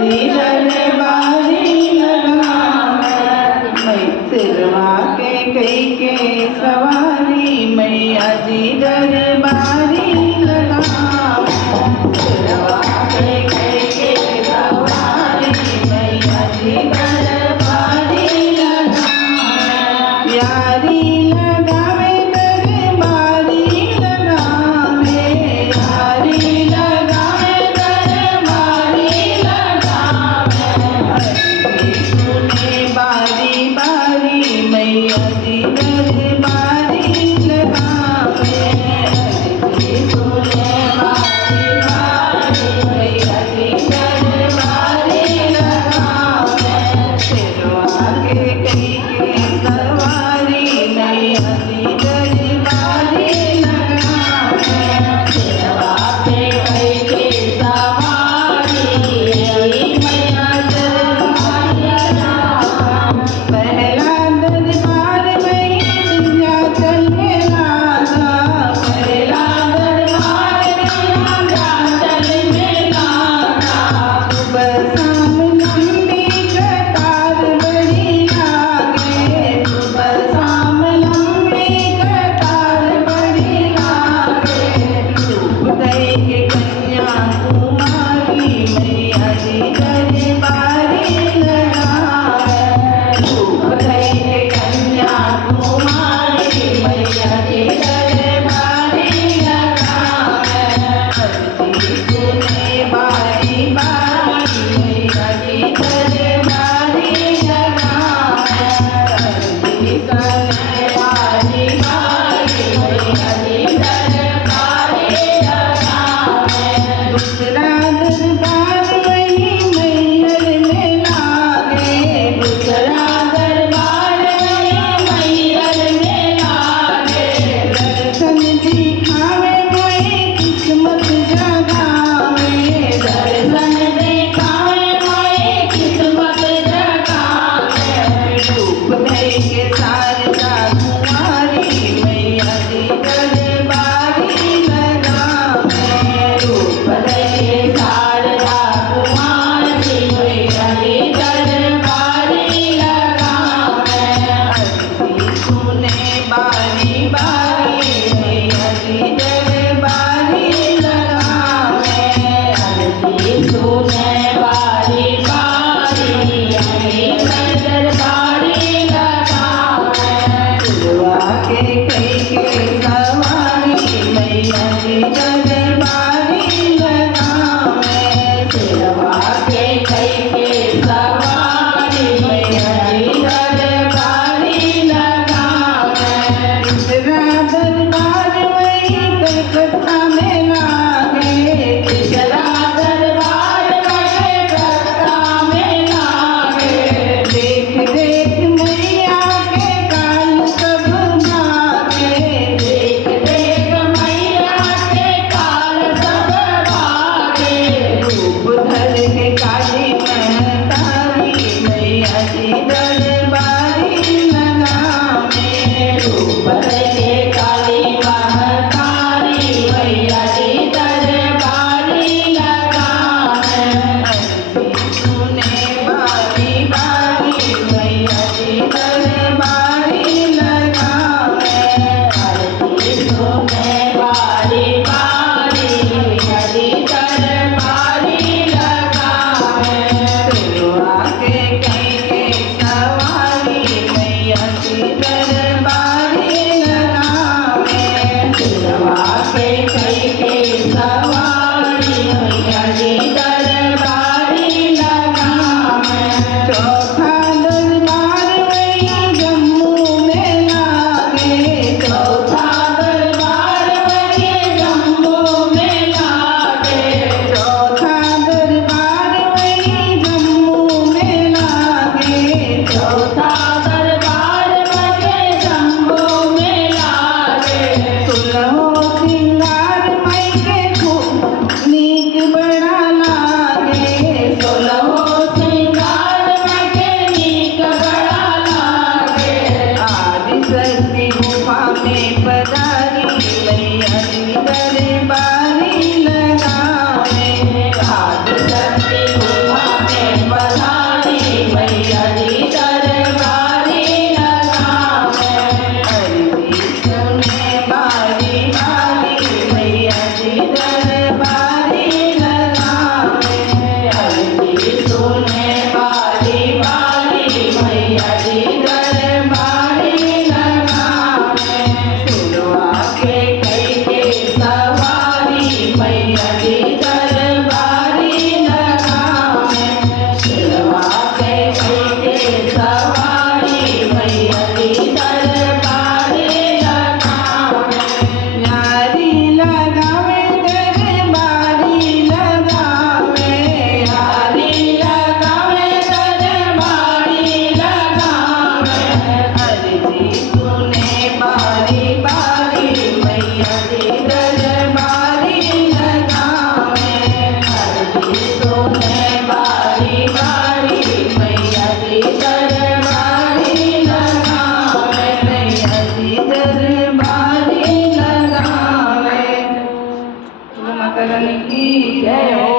जी दरबारी लगावे सिरवा के कई के सवारी मैया जी दरबारी लगावे सिरवा के कई के सवारी मैया जी दरबारी लगावे यारी लगावे दरबारी लगावे यारी लगावे दरबारी लगावे सुने बारी बारी मैया जी दरबारी लगावे सुने बारी बारी मैया जी दरबारी लगावे सिरवा के कई के सवारी मैया जी दरबारी लगावे सिरवा के कई के सवारी मैया दरबारी लगावे पहला दरबार में विंध्याचल में लागा पहला दरबार में विंध्याचल में लागा सुबह शाम लंबी कतार बड़ी लागे सुबह शाम लंबी कतार बड़ी लागे धूप दई के कन्या कुमारी मैया जी दरबारी लगावे धूप दई के कन्या कुमारी मैया जी दरबारी लगावे अर्जी सुने बारी बारी मैया जी दरबारी लगावे अर्जी सुने बारी बारी मैया जी दरबारी लगावे दूसरा दरबार वही मैहर में लागे दूसरा दरबार वही मैहर में लागे दर्शन दिखावे मोए किस्मत जगावे दर्शन दिखावे मोए किस्मत जगावे धूप दई के शारदा कुमारी मैया जी दरबारी लगावे धूप दई ભગવાન કી જય.